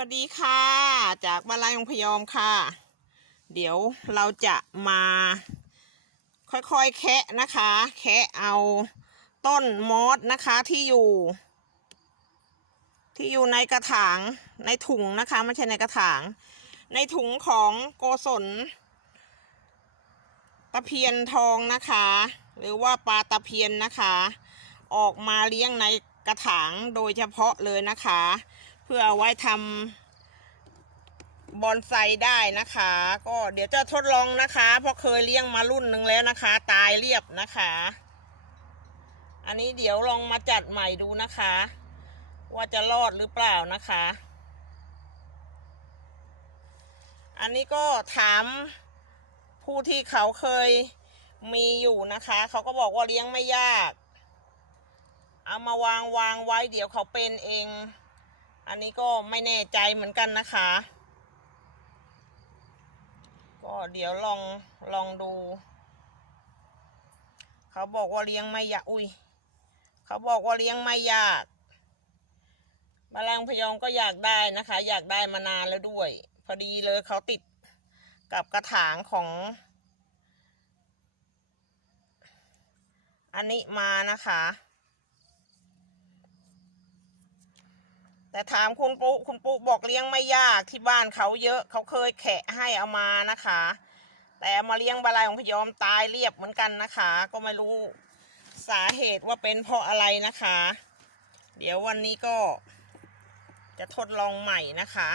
วัสดีค่ะ จากบ้านไร่องพยอมค่ะ เดี๋ยวเราจะมาค่อยๆแคะนะคะ แคะเอาต้นมอสนะคะที่อยู่ ที่อยู่ในกระถางในถุงนะคะไม่ใช่ในกระถาง ในถุงของโกศลตะเพียนทองนะคะ หรือว่าปลาตะเพียนนะคะ ออกมาเลี้ยงในกระถางโดยเฉพาะเลยนะคะ เพื่อเอาไว้ทำบอนไซได้นะคะ ก็เดี๋ยวจะทดลองนะคะ เพราะเคยเลี้ยงมารุ่นหนึ่งแล้วนะคะ ตายเรียบนะคะ อันนี้เดี๋ยวลองมาจัดใหม่ดูนะคะ ว่าจะรอดหรือเปล่านะคะ อันนี้ก็ถามผู้ที่เขาเคยมีอยู่นะคะ เขาก็บอกว่าเลี้ยงไม่ยาก เอามาวางวางไว้เดี๋ยวเขาเป็นเอง อันนี้ก็ไม่แน่ใจเหมือนกันนะคะ ก็เดี๋ยวลองลองดู เขาบอกว่าเลี้ยงไม่ยากอุ้ยเขาบอกว่าเลี้ยงไม่ยากแมลงพยองก็อยากได้นะคะ อยากได้มานานแล้วด้วย พอดีเลยเขาติดกับกระถางของ อันนี้มานะคะ แต่ถามคุณปุ๊คุณปุ๊บอกเลี้ยงไม่ยากที่บ้านเขาเยอะเขาเคยแขะให้เอามานะคะ แต่เอามาเลี้ยงบาลายของพยอมตายเรียบเหมือนกันนะคะ ก็ไม่รู้สาเหตุว่าเป็นเพราะอะไรนะคะ เดี๋ยววันนี้ก็จะทดลองใหม่นะคะ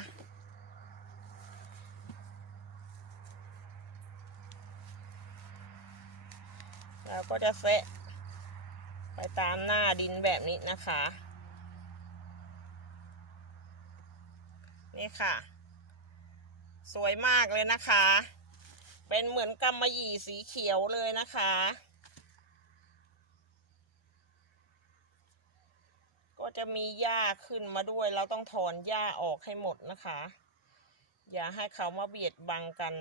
แล้วก็จะเซะไปตามหน้าดินแบบนี้นะคะ นี่ค่ะ สวยมากเลยนะคะ เป็นเหมือนกำมะหยี่สีเขียวเลยนะคะ ก็จะมีหญ้าขึ้นมาด้วย เราต้องถอนหญ้าออกให้หมดนะคะ อย่าให้เขามาเบียดบังกัน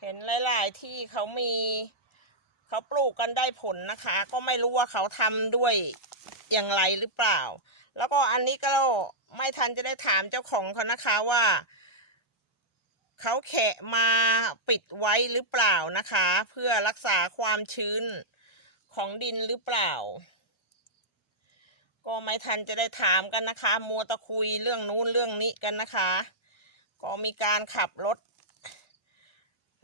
เห็นหลาย ๆ ที่เขามีเขาปลูกกันได้ผลนะคะ ก็ไม่รู้ว่าเขาทำด้วย อย่างไรหรือเปล่า แล้วก็อันนี้ก็ไม่ทันจะได้ถามเจ้าของเขานะคะว่าเขาแขะมาปิดไว้หรือเปล่านะคะ เพื่อรักษาความชื้นของดินหรือเปล่า ก็ไม่ทันจะได้ถามกันนะคะ มัวตะคุยเรื่องนู้นเรื่องนี้กันนะคะ ก็มีการขับรถ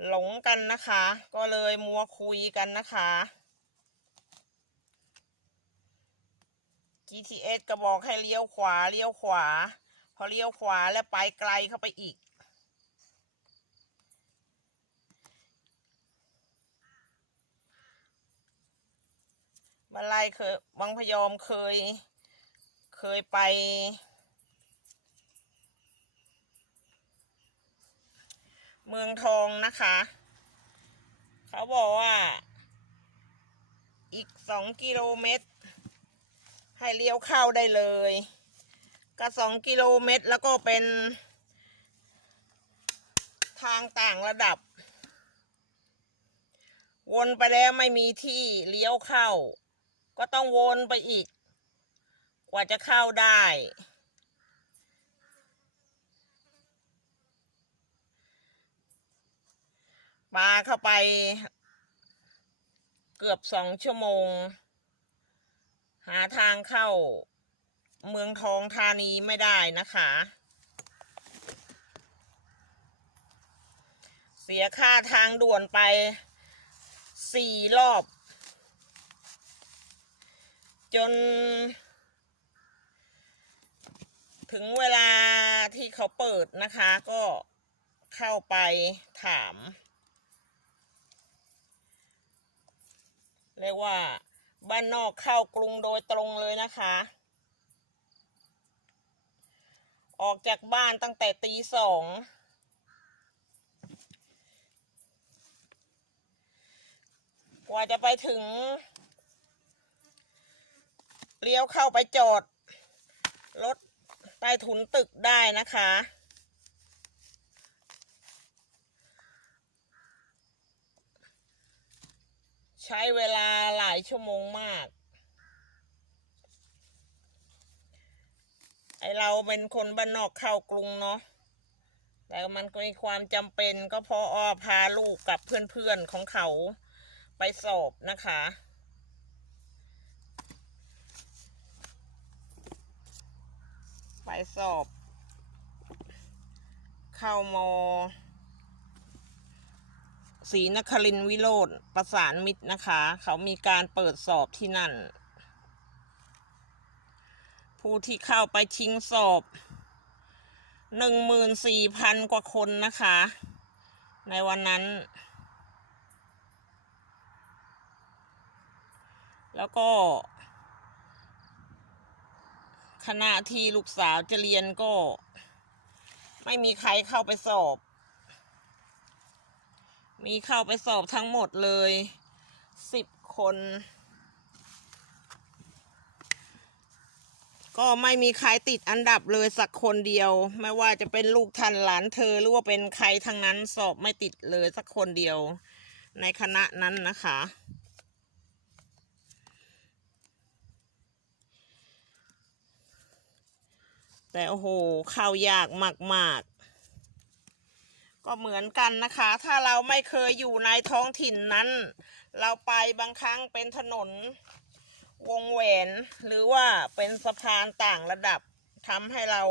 หลงกันนะคะ ก็เลยมัวคุยกันนะคะ GTS ก็บอกให้เลี้ยวขวาเลี้ยวขวา พอเลี้ยวขวาแล้วไปไกลเข้าไปอีก มาไล่เคยบางพยอมเคย เคยไป เมืองทองนะคะ เขาบอกว่า อีกสองกิโลเมตร ให้เลี้ยวเข้าได้เลย ก็สองกิโลเมตรแล้วก็เป็น ทางต่างระดับ วนไปแล้วไม่มีที่เลี้ยวเข้า ก็ต้องวนไปอีก กว่าจะเข้าได้ปาเข้าไป เกือบสองชั่วโมง หาทางเข้าเมืองทองธานีไม่ได้นะคะ เสียค่าทางด่วนไปสี่รอบ จน ถึงเวลาที่เขาเปิดนะคะก็เข้าไปถาม เรียกว่า บ้านนอกเข้ากรุงโดยตรงเลยนะคะ ออกจากบ้านตั้งแต่ตีสองกว่าจะไปถึง เลี้ยวเข้าไปจอด รถใต้ถุนตึกได้นะคะ ช้เวลาหลายชั่วโมงมาก ไอเราเป็นคนบ้านนอกเข้ากรุงเนาะ แต่มันก็มีความจำเป็นก็พออพาลูกกับเพื่อนๆของเขาไปสอบนะคะไปสอบ เข้ามอ ศรีนครินวิโรธประสานมิตรนะคะ เขามีการเปิดสอบที่นั่น ผู้ที่เข้าไปชิงสอบหนึ่งหมื่นสี่พันกว่าคนนะคะ ในวันนั้น แล้วก็คณะที่ลูกสาวจะเรียนก็ ไม่มีใครเข้าไปสอบ มีเข้าไปสอบทั้งหมดเลยสิบคน ก็ไม่มีใครติดอันดับเลยสักคนเดียว ไม่ว่าจะเป็นลูกท่านหลานเธอหรือว่าเป็นใครทั้งนั้นสอบไม่ติดเลยสักคนเดียว ในคณะนั้นนะคะ แต่โอ้โหเข้ายากมาก ก็เหมือนกันนะคะ ถ้าเราไม่เคยอยู่ในท้องถิ่นนั้น เราไปบางครั้งเป็นถนนวงแหวน หรือว่าเป็นสะพานต่างระดับทำให้เรา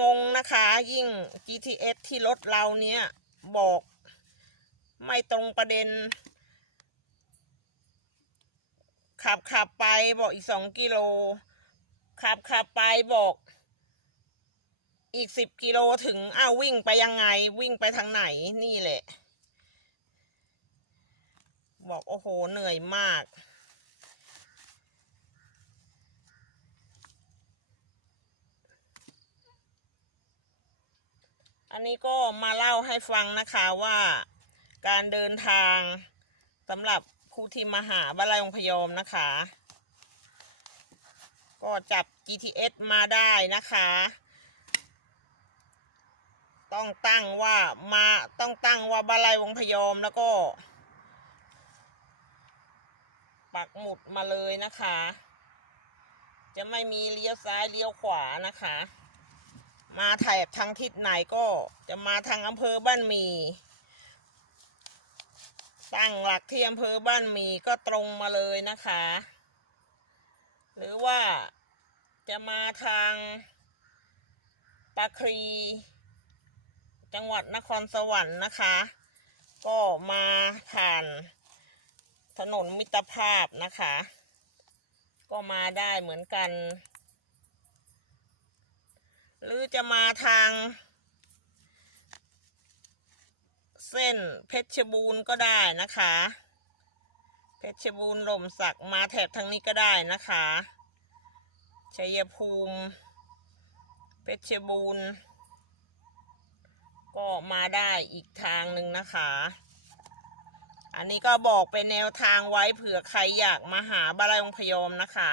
งงนะคะ ยิ่ง GTS ที่รถเราเนี้ยบอกไม่ตรงประเด็น ขับขับไปบอกอีกสองกิโล ขับขับไปบอก อีกสิบกิโลถึงอ้าววิ่งไปยังไงวิ่งไปทางไหนนี่แหละ บอกโอ้โหเหนื่อยมาก อันนี้ก็มาเล่าให้ฟังนะคะว่าการเดินทางสำหรับผู้ที่มาหาบาลัยองพยอมนะคะ ก็จับ GTS มาได้นะคะ ต้องตั้งว่ามาต้องตั้งว่าบาลัยวงพยอมแล้วก็ ปักหมุดมาเลยนะคะ จะไม่มีเลี้ยวซ้ายเลี้ยวขวานะคะ มาแถบทางทิศไหนก็จะมาทางอำเภอบ้านมี ตั้งหลักที่อำเภอบ้านมีก็ตรงมาเลยนะคะ หรือว่าจะมาทางตะครี จังหวัดนครสวรรค์นะคะ ก็มาผ่านถนนมิตรภาพนะคะ ก็มาได้เหมือนกัน หรือจะมาทาง เส้นเพชรบูรณ์ก็ได้นะคะ เพชรบูรณ์ลมสักมาแถบทางนี้ก็ได้นะคะชัยภูมิ เพชรบูรณ์ ก็มาได้อีกทางหนึ่งนะคะ อันนี้ก็บอกเป็นแนวทางไว้เผื่อใครอยากมาหาบารายองพยอมนะคะ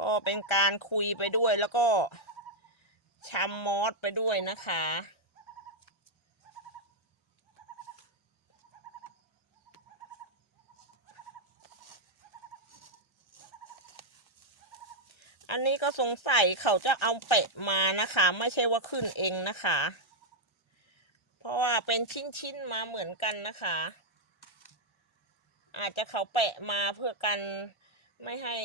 ก็เป็นการคุยไปด้วยแล้วก็ชำมอสไปด้วยนะคะ นนี้ก็สงสัยเขาจะเอาเปะมานะคะ ไม่ใช่ว่าขึ้นเองนะคะ เพราะว่าเป็นชิ้นๆมาเหมือนกันนะคะ อาจจะเขาแปะมาเพื่อกันไม่ให้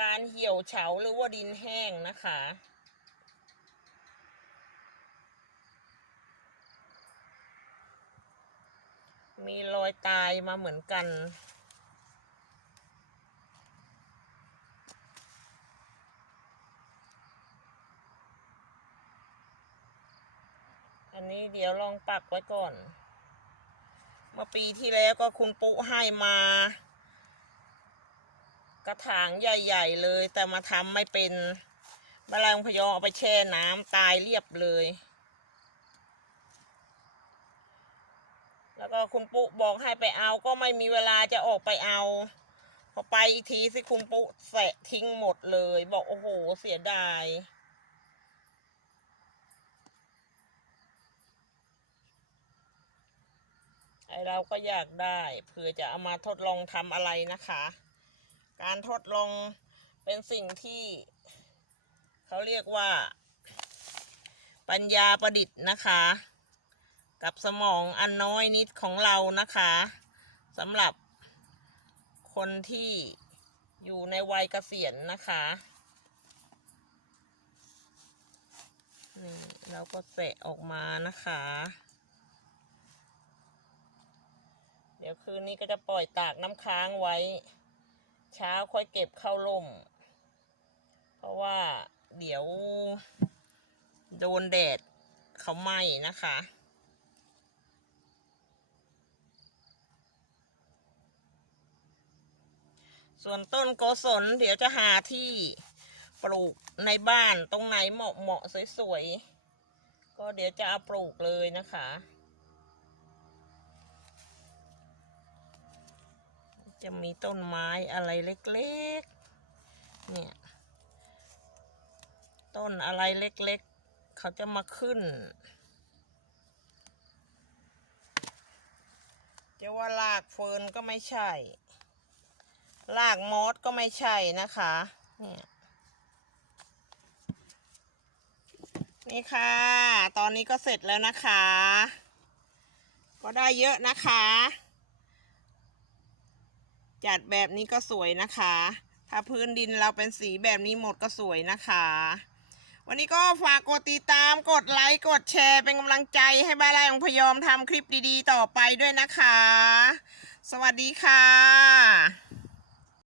การเหี่ยวเฉาหรือว่าดินแห้งนะคะมีรอยตายมาเหมือนกัน นี้เดี๋ยวลองปักไว้ก่อน เมื่อปีที่แล้วก็คุณปุ๊ให้มา กระถางใหญ่ ๆ เลย แต่มาทำไม่เป็นแมลงพยองเอาไปแช่น้ำตายเรียบเลย แล้วก็คุณปุ๊บอกให้ไปเอาก็ไม่มีเวลาจะออกไปเอา พอไปอีกทีสิคุณปุ๊แสะทิ้งหมดเลย บอกโอ้โหเสียดาย ไอเราก็อยากได้เผื่อจะเอามาทดลองทำอะไรนะคะ การทดลองเป็นสิ่งที่เขาเรียกว่า ปัญญาประดิษฐ์นะคะ กับสมองอันน้อยนิดของเรานะคะสำหรับคนที่อยู่ในวัยเกษียณนะคะนี่เราก็แสะออกมานะคะ เดี๋ยวคืนนี้ก็จะปล่อยตากน้ำค้างไว้ เช้าค่อยเก็บเข้าร่ม เพราะว่าเดี๋ยวโดนแดดเขาไหม้นะคะส่วนต้นโกศลเดี๋ยวจะหาที่ปลูกในบ้านตรงไหนเหมาะเหมาะๆสวยๆ ก็เดี๋ยวจะเอาปลูกเลยนะคะ จะมีต้นไม้อะไรเล็กๆ เนี่ย ต้นอะไรเล็กๆ เขาจะมาขึ้น จะว่าลากเฟิร์นก็ไม่ใช่ ลากมอสก็ไม่ใช่นะคะ เนี่ยนี่ค่ะ ตอนนี้ก็เสร็จแล้วนะคะ ก็ได้เยอะนะคะ จัดแบบนี้ก็สวยนะคะ ถ้าพื้นดินเราเป็นสีแบบนี้หมดก็สวยนะคะ วันนี้ก็ฝากกดติดตามกดไลค์กดแชร์เป็นกำลังใจให้บ้านไร่ของพยอมทำคลิปดีๆ ต่อไปด้วยนะคะ สวัสดีค่ะ